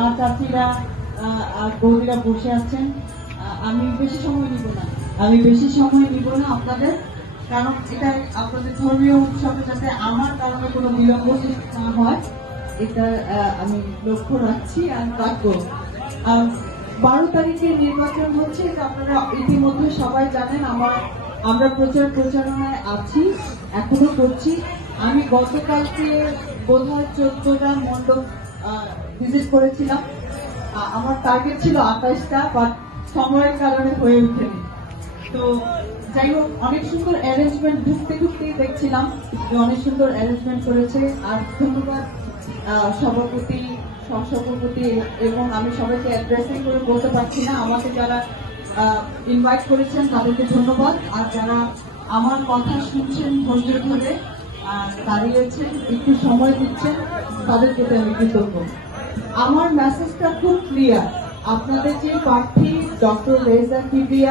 মা চাচিরা বৌদিরা বসে আছেন। আমি বেশি সময় নিব না। আমি বেশি সময় নিব না আপনাদের, কারণ এটা আপনাদের ধর্মীয় উৎসবে যাতে আমার কারণে কোনো বিলম্ব না হয়, এটা আমি লক্ষ্য রাখছি আর রাখব বারো তারিখে নির্বাচন হচ্ছে, এটা আপনারা ইতিমধ্যে সবাই জানেন, আমার, আমরা প্রচার প্রচারণায় আছি, এখনও করছি। আমি গতকালকে বোধ হয় চোদ্দটা মণ্ডপ ভিজিট করেছিলাম আমার টার্গেট ছিল আঠাশটা বাট সময়ের কারণে হয়ে ওঠেনি। তো যাই হোক, অনেক সুন্দর অ্যারেঞ্জমেন্ট ঢুকতে ঢুকতেই দেখছিলাম, যে অনেক সুন্দর অ্যারেঞ্জমেন্ট করেছে, আর ধন্যবাদ সভাপতি, সহসভাপতি, এবং আমি সবাইকে অ্যাড্রেসিং করে বলতে পারছি না, আমাকে যারা ইনভাইট করেছেন, তাদেরকে ধন্যবাদ, আর যারা আমার কথা শুনছেন ধৈর্য ধরে দাঁড়িয়েছেন একটু সময় দিচ্ছেন, তাদেরকে আমি কৃতজ্ঞ। আমার মেসেজটা খুব ক্লিয়ার আপনাদের যে প্রার্থী ডক্টর রেজা কিবিয়া